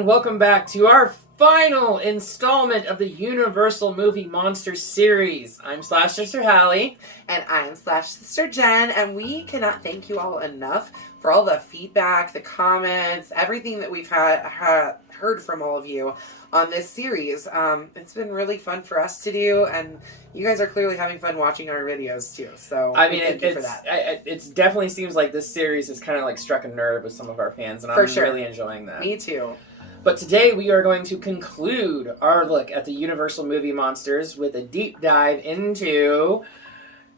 everyone. Welcome back to our final installment of the Universal Movie Monsters series. I'm Slash Sister Hallie. And I'm Slash Sister Jen, and we cannot thank you all enough for all the feedback, the comments, everything that we've heard from all of you on this series. It's been really fun for us to do, and you guys are clearly having fun watching our videos too. So thank you for that. It definitely seems like this series has kind of like struck a nerve with some of our fans, and I'm really enjoying that. Me too. But today we are going to conclude our look at the Universal Movie Monsters with a deep dive into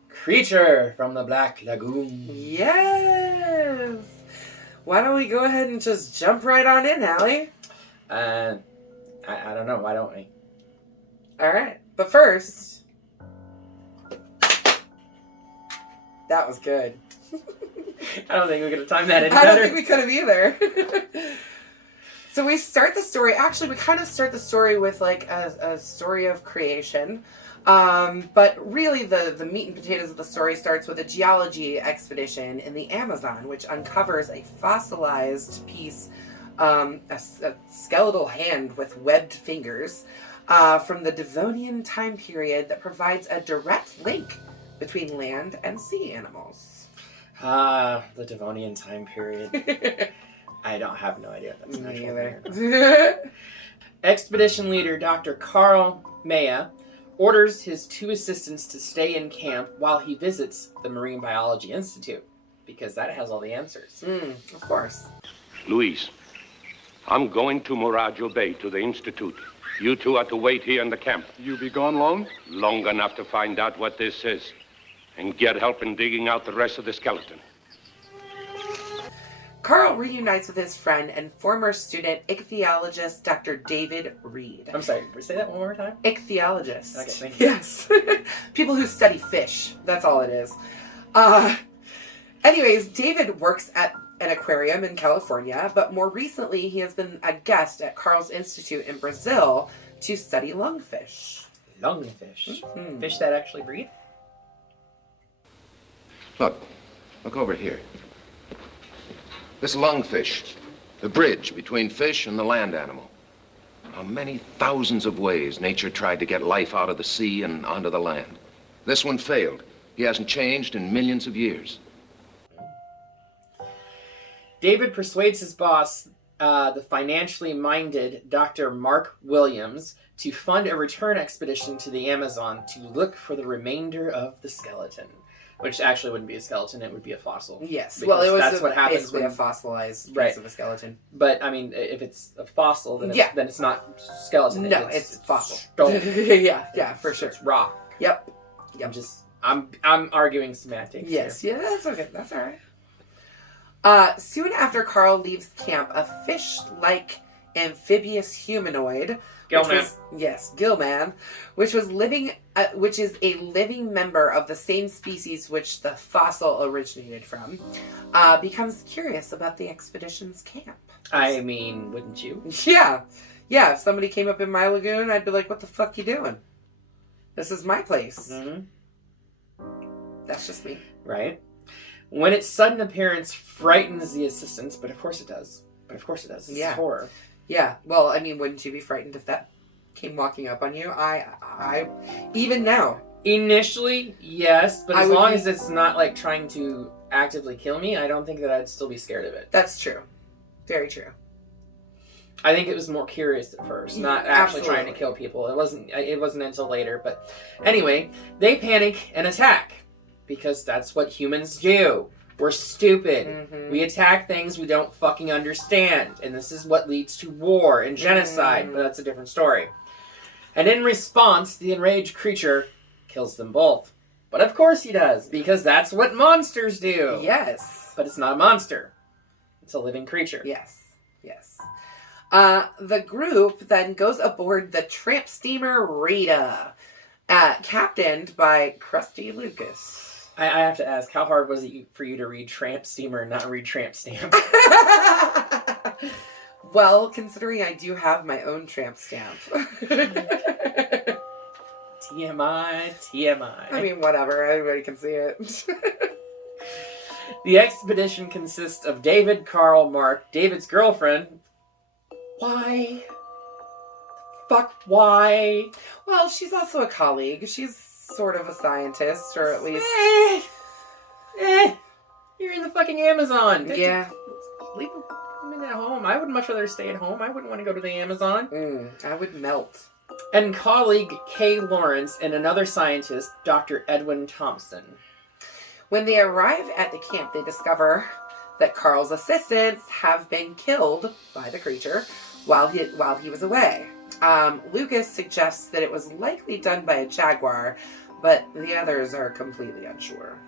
Creature from the Black Lagoon. Yes! Why don't we go ahead and just jump right on in, Hallie? I don't know. Why don't we? Alright. But first... That was good. I don't think we could have timed that any better. I don't think we could have either. So we start the story... Actually, we kind of start the story with like a story of creation. But really the meat and potatoes of the story starts with a geology expedition in the Amazon, which uncovers a fossilized piece, a skeletal hand with webbed fingers, from the Devonian time period that provides a direct link between land and sea animals. The Devonian time period. I don't have no idea if that's an actual thing. Expedition leader Dr. Carl Maya orders his two assistants to stay in camp while he visits the Marine Biology Institute, because that has all the answers. Of course. Luis, I'm going to Moraggio Bay to the Institute. You two are to wait here in the camp. You be gone long? Long enough to find out what this is, and get help in digging out the rest of the skeleton. Carl reunites with his friend and former student ichthyologist Dr. David Reed. I'm sorry, say that one more time? Ichthyologist. Okay, thank you. Yes. People who study fish. That's all it is. Anyways, David works at an aquarium in California, but more recently he has been a guest at Carl's Institute in Brazil to study lungfish. Lungfish? Mm-hmm. Fish that actually breathe? Look over here. This lungfish, the bridge between fish and the land animal. How many thousands of ways nature tried to get life out of the sea and onto the land. This one failed. He hasn't changed in millions of years. David persuades his boss, the financially minded Dr. Mark Williams, to fund a return expedition to the Amazon to look for the remainder of the skeleton. Which actually wouldn't be a skeleton, it would be a fossil. Yes, well, it was basically a fossilized piece of a skeleton. But, I mean, if it's a fossil, then it's not skeleton. No, it's fossil. yeah, for sure. It's rock. Yep. I'm arguing semantics. Yes, yeah, that's okay. That's all right. Soon after Carl leaves camp, a fish-like amphibious humanoid, Gilman. Gilman, which is a living member of the same species which the fossil originated from, becomes curious about the expedition's camp. I mean, wouldn't you? Yeah. If somebody came up in my lagoon, I'd be like, what the fuck you doing? This is my place. Mm-hmm. That's just me. Right. When its sudden appearance frightens the assistants, but of course it does. This is horror. Yeah, well, I mean, wouldn't you be frightened if that came walking up on you? I even now. Initially, yes, but as long as it's not, like, trying to actively kill me, I don't think that I'd still be scared of it. That's true. Very true. I think it was more curious at first, not actually trying to kill people. It wasn't until later, but anyway, they panic and attack, because that's what humans do. We're stupid. Mm-hmm. We attack things we don't fucking understand. And this is what leads to war and genocide. But that's a different story. And in response, the enraged creature kills them both. But of course he does, because that's what monsters do. Yes. But it's not a monster. It's a living creature. Yes. The group then goes aboard the tramp steamer Rita, captained by Krusty Lucas. I have to ask, how hard was it for you to read Tramp Steamer and not read Tramp Stamp? Well, considering I do have my own tramp stamp. TMI. I mean, whatever. Everybody can see it. The expedition consists of David, Carl, Mark, David's girlfriend. Why? Fuck, why? Well, she's also a colleague. She's sort of a scientist, or at least... You're in the fucking Amazon. Yeah. Leave them at home. I would much rather stay at home. I wouldn't want to go to the Amazon. I would melt. And colleague Kay Lawrence and another scientist, Dr. Edwin Thompson. When they arrive at the camp, they discover that Carl's assistants have been killed by the creature while he was away. Lucas suggests that it was likely done by a jaguar, but the others are completely unsure.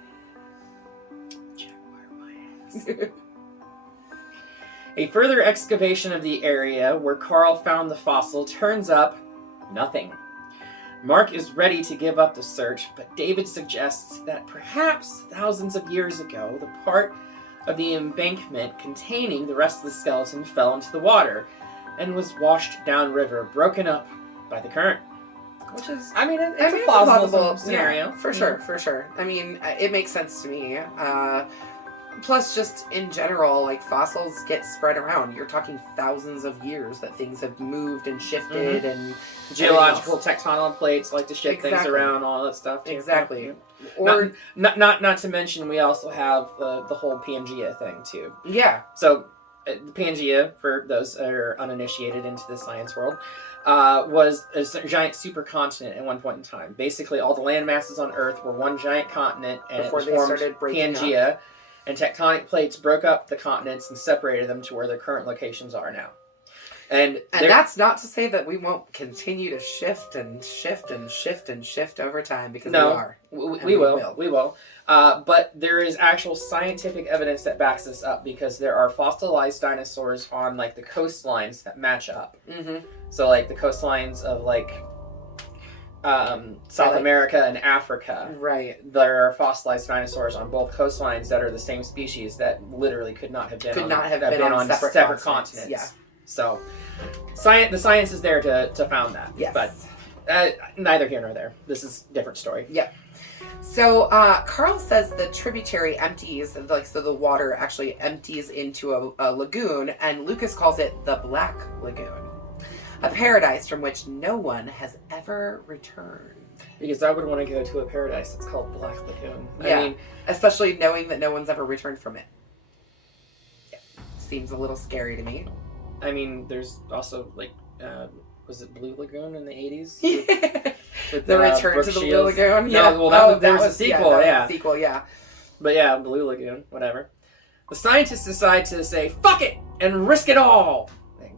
Jaguar my ass. A further excavation of the area where Carl found the fossil turns up nothing. Mark is ready to give up the search, but David suggests that perhaps thousands of years ago, the part of the embankment containing the rest of the skeleton fell into the water and was washed downriver, broken up by the current. Which is, it's a plausible scenario. Yeah, for sure. I mean, it makes sense to me. Plus, just in general, like, fossils get spread around. You're talking thousands of years that things have moved and shifted and... Geological tectonic plates like to shift things around, all that stuff. Too. Exactly. Yeah. Or not to mention, we also have the whole Pangea thing, too. Yeah. So, Pangea, for those that are uninitiated into the science world, was a giant supercontinent at one point in time. Basically, all the land masses on Earth were one giant continent, and before it they formed started breaking Pangea. up. And tectonic plates broke up the continents and separated them to where their current locations are now. And that's not to say that we won't continue to shift and shift and shift and shift over time, because we are. We will. But there is actual scientific evidence that backs this up, because there are fossilized dinosaurs on, like, the coastlines that match up. Mm-hmm. So, like, the coastlines of, like, South America and Africa. Right. There are fossilized dinosaurs on both coastlines that are the same species that literally could not have been on separate continents. Yeah. So, the science is there to found that. Yes. But neither here nor there. This is a different story. Yep. So, Carl says the tributary empties, like, so the water actually empties into a lagoon, and Lucas calls it the Black Lagoon. A paradise from which no one has ever returned. Because I would want to go to a paradise that's called Black Lagoon. Yeah, I mean, especially knowing that no one's ever returned from it. Yeah. Seems a little scary to me. I mean, there's also, like, was it Blue Lagoon in the 80s? With the Return Brooke to the Shields? Blue Lagoon? Yeah. No, well, there was a sequel, yeah. Sequel, yeah. But yeah, Blue Lagoon, whatever. The scientists decide to say, fuck it, and risk it all.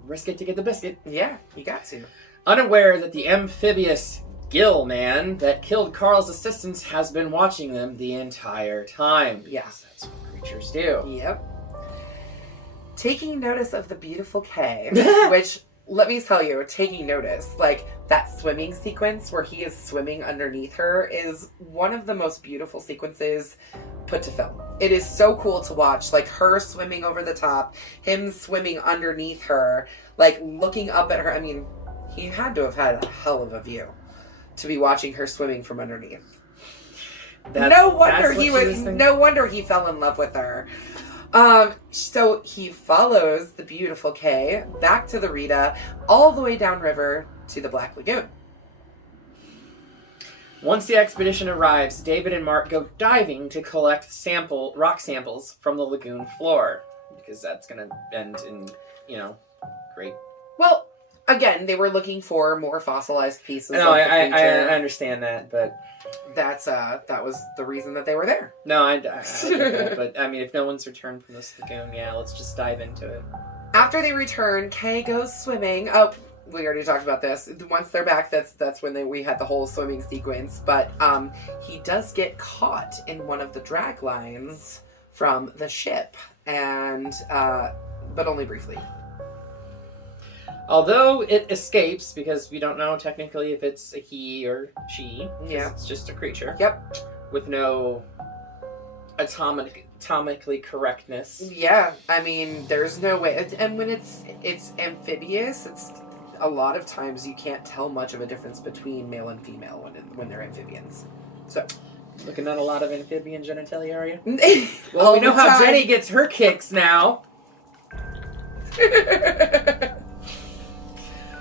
Risk it to get the biscuit. Yeah, you got to. Unaware that the amphibious Gilman that killed Carl's assistants has been watching them the entire time. Yes, that's what creatures do. Yep. Taking notice of the beautiful Kay, which, let me tell you, taking notice, like, that swimming sequence where he is swimming underneath her is one of the most beautiful sequences put to film. It is so cool to watch, like, her swimming over the top, him swimming underneath her, like, looking up at her. I mean, he had to have had a hell of a view to be watching her swimming from underneath. No wonder he fell in love with her. So he follows the beautiful Kay back to the Rita, all the way downriver to the Black Lagoon. Once the expedition arrives, David and Mark go diving to collect rock samples from the lagoon floor, because that's going to end in, great. Well, again, they were looking for more fossilized pieces. No, I understand that, but that was the reason that they were there. No, I get that, but I mean, if no one's returned from this lagoon, let's just dive into it. After they return, Kay goes swimming. Oh, we already talked about this. Once they're back, that's when we had the whole swimming sequence. But he does get caught in one of the drag lines from the ship, and but only briefly. Although it escapes, because we don't know technically if it's a he or she. Yeah. It's just a creature. Yep. With no atomically correctness. Yeah, I mean, there's no way. And when it's amphibious, it's a lot of times you can't tell much of a difference between male and female when they're amphibians. So, looking at a lot of amphibian genitalia, are you? Well, we know how Jenny gets her kicks now.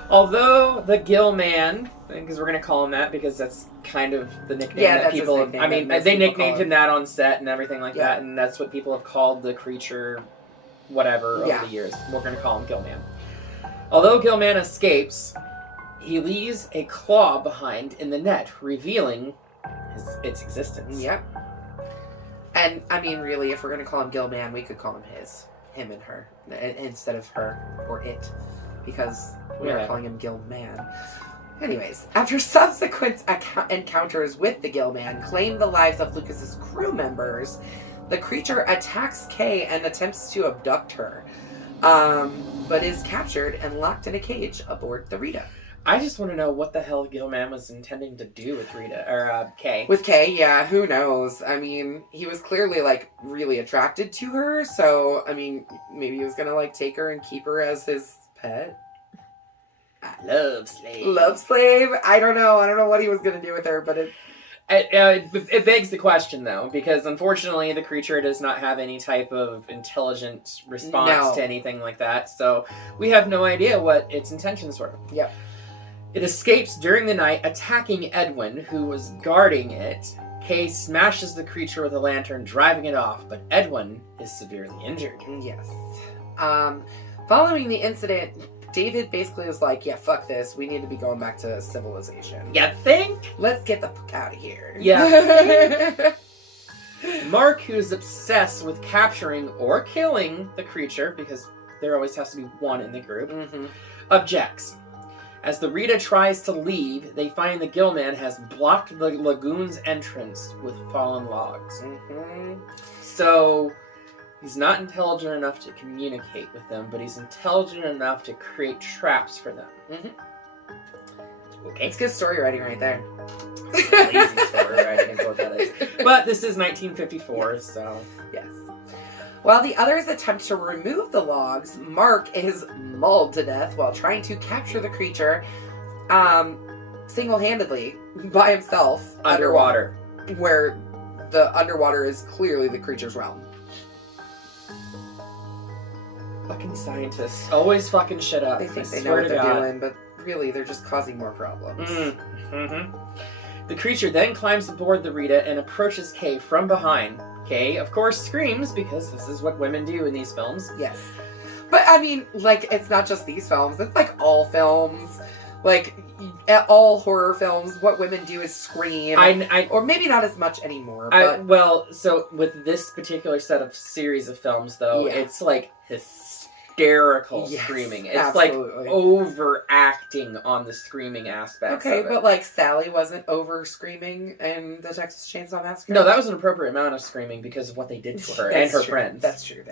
Although the Gilman, because we're going to call him that because that's kind of the nickname that people... Nickname I mean, they nicknamed him that on set and everything like that, and that's what people have called the creature, whatever, over the years. We're going to call him Gilman. Although Gilman escapes, he leaves a claw behind in the net, revealing its existence. Yep. And, I mean, really, if we're going to call him Gilman, we could call him him and her, instead of her or it, because we are calling him Gilman. Anyways, after subsequent encounters with the Gilman claim the lives of Lucas's crew members, the creature attacks Kay and attempts to abduct her, but is captured and locked in a cage aboard the Rita. I just want to know what the hell Gilman was intending to do with Rita, or Kay. With Kay, yeah, who knows? I mean, he was clearly, like, really attracted to her, so, I mean, maybe he was gonna, like, take her and keep her as his pet? Love slave. Love slave? I don't know what he was gonna do with her, but it begs the question, though, because unfortunately the creature does not have any type of intelligent response to anything like that, so we have no idea what its intentions were. Yep. It escapes during the night, attacking Edwin, who was guarding it. Kay smashes the creature with a lantern, driving it off, but Edwin is severely injured. Yes. Following the incident, David basically was like, yeah, fuck this. We need to be going back to civilization. You think? Let's get the fuck out of here. Yeah. Mark, who's obsessed with capturing or killing the creature, because there always has to be one in the group, objects. As the Rita tries to leave, they find the Gilman has blocked the lagoon's entrance with fallen logs. So, he's not intelligent enough to communicate with them, but he's intelligent enough to create traps for them. Okay. It's good story writing right there. Lazy story writing is what that is. But this is 1954, so... Yes. While the others attempt to remove the logs, Mark is mauled to death while trying to capture the creature single-handedly by himself underwater, where the underwater is clearly the creature's realm. Fucking scientists always fucking shit up. They think they know what they're doing, but really they're just causing more problems. The creature then climbs aboard the Rita and approaches Kay from behind. Kay, of course, screams because this is what women do in these films. Yes. But, I mean, like, it's not just these films. It's, like, all films. Like, all horror films, what women do is scream. Or maybe not as much anymore. But... so with this particular series of films, though, it's, like, hysterical screaming. It's absolutely. Like overacting on the screaming aspects. Okay, of it. But like Sally wasn't over screaming in the Texas Chainsaw Massacre. No, that was an appropriate amount of screaming because of what they did to her and her friends. That's true.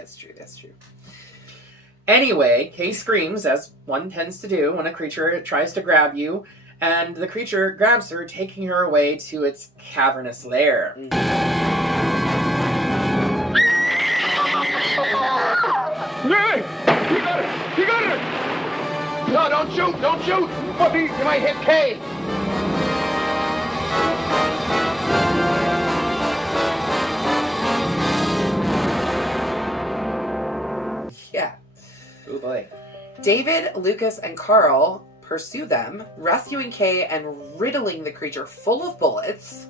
Anyway, Kay screams, as one tends to do when a creature tries to grab you, and the creature grabs her, taking her away to its cavernous lair. Hey! You got it! No, don't shoot! Buddy, you might hit Kay! Yeah. Oh boy. David, Lucas, and Carl pursue them, rescuing Kay and riddling the creature full of bullets.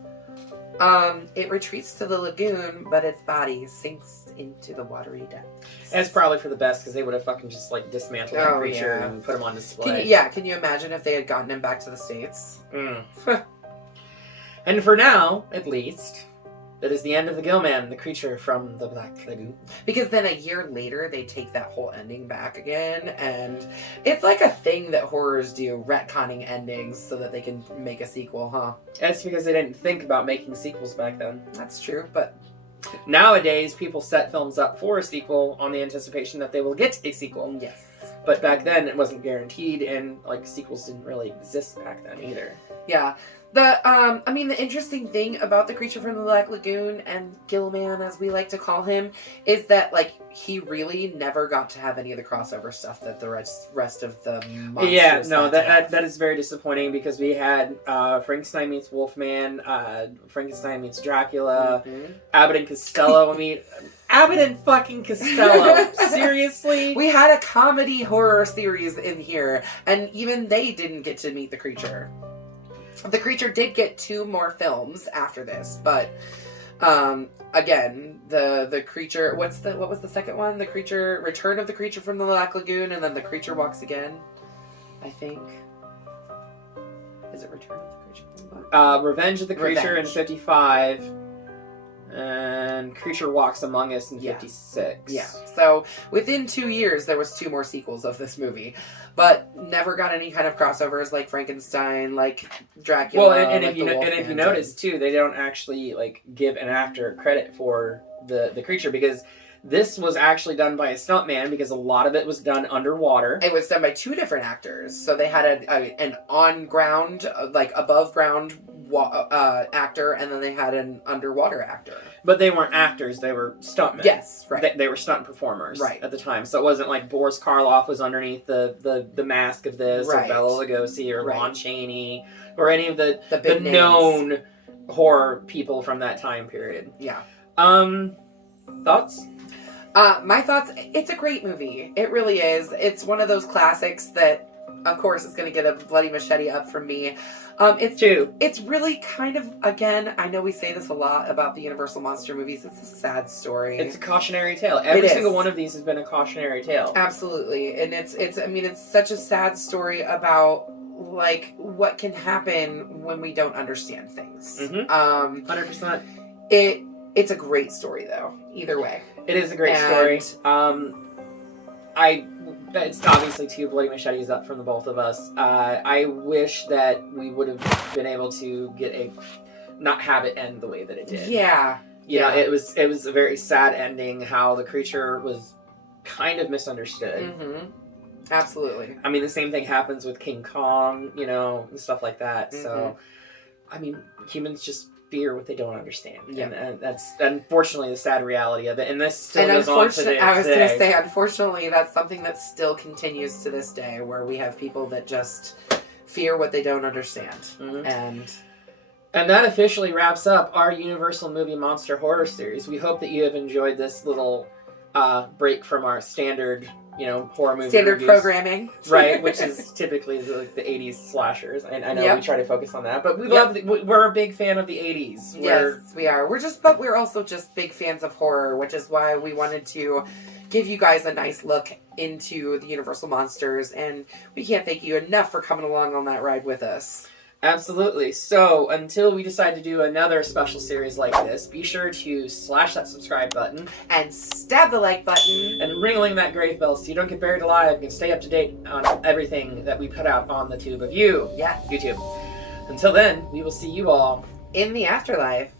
It retreats to the lagoon, but its body sinks into the watery depths. And it's probably for the best, because they would have fucking just, like, dismantled the creature and put him on display. Can you imagine if they had gotten him back to the States? And for now, at least, that is the end of the Gilman, the creature from the Black Lagoon. Because then a year later, they take that whole ending back again, and it's like a thing that horrors do, retconning endings so that they can make a sequel, huh? That's because they didn't think about making sequels back then. That's true, but... Nowadays, people set films up for a sequel on the anticipation that they will get a sequel. Yes. But back then, it wasn't guaranteed, and, like, sequels didn't really exist back then either. Yeah. The interesting thing about the creature from the Black Lagoon and Gilman, as we like to call him, is that, like, he really never got to have any of the crossover stuff that the rest of the monsters. Yeah, no, that is very disappointing because we had Frankenstein meets Wolfman, Frankenstein meets Dracula, Abbott and Costello. I mean, Abbott and fucking Costello. Seriously? We had a comedy horror series in here, and even they didn't get to meet the creature. The creature did get 2 more films after this, but again, the creature. What was the second one? The creature, Return of the Creature from the Black Lagoon, and then The Creature Walks Again. I think. Is it Return of the Creature from the Black Lagoon? Revenge of the Creature in 55. And Creature Walks Among Us in 56. Yeah. So within 2 years, there was 2 more sequels of this movie, but never got any kind of crossovers like Frankenstein, like Dracula. Well, and if you notice too, they don't actually like give an actor credit for the creature because this was actually done by a stuntman because a lot of it was done underwater. It was done by 2 different actors. So they had an on ground, like above ground actor, and then they had an underwater actor. But they weren't actors; they were stuntmen. Yes, right. They were stunt performers, right, at the time. So it wasn't like Boris Karloff was underneath the mask of this, right, or Bela Lugosi, or right, Lon Chaney, or any of the big known horror people from that time period. Yeah. Thoughts? My thoughts, it's a great movie. It really is. It's one of those classics that, of course, is going to get a bloody machete up from me. It's really kind of, again, I know we say this a lot about the Universal Monster movies. It's a sad story. It's a cautionary tale. Every single one of these has been a cautionary tale. Absolutely. And it's such a sad story about, like, what can happen when we don't understand things. 100%. It's a great story, though, either way. It is a great story. It's obviously 2 bloody machetes up from the both of us. I wish that we would have been able to not have it end the way that it did. Yeah. Yeah. It was a very sad ending. How the creature was kind of misunderstood. Mm-hmm. Absolutely. I mean, the same thing happens with King Kong, and stuff like that. Mm-hmm. So, I mean, humans just fear what they don't understand. Yeah. And that's unfortunately the sad reality of it. And this still goes on today. I was going to say, unfortunately, that's something that still continues to this day, where we have people that just fear what they don't understand. Mm-hmm. And that officially wraps up our Universal Movie Monster Horror Series. We hope that you have enjoyed this little break from our standard horror movie standard reviews. Programming, right? Which is typically the 80s slashers, and I know we try to focus on that, but we're a big fan of the 80s. Yes, we are. We're also just big fans of horror, which is why we wanted to give you guys a nice look into the Universal Monsters, and we can't thank you enough for coming along on that ride with us. Absolutely. So, until we decide to do another special series like this, be sure to slash that subscribe button. And stab the like button. And ring that grave bell so you don't get buried alive and can stay up to date on everything that we put out on the tube of you. Yeah. YouTube. Until then, we will see you all in the afterlife.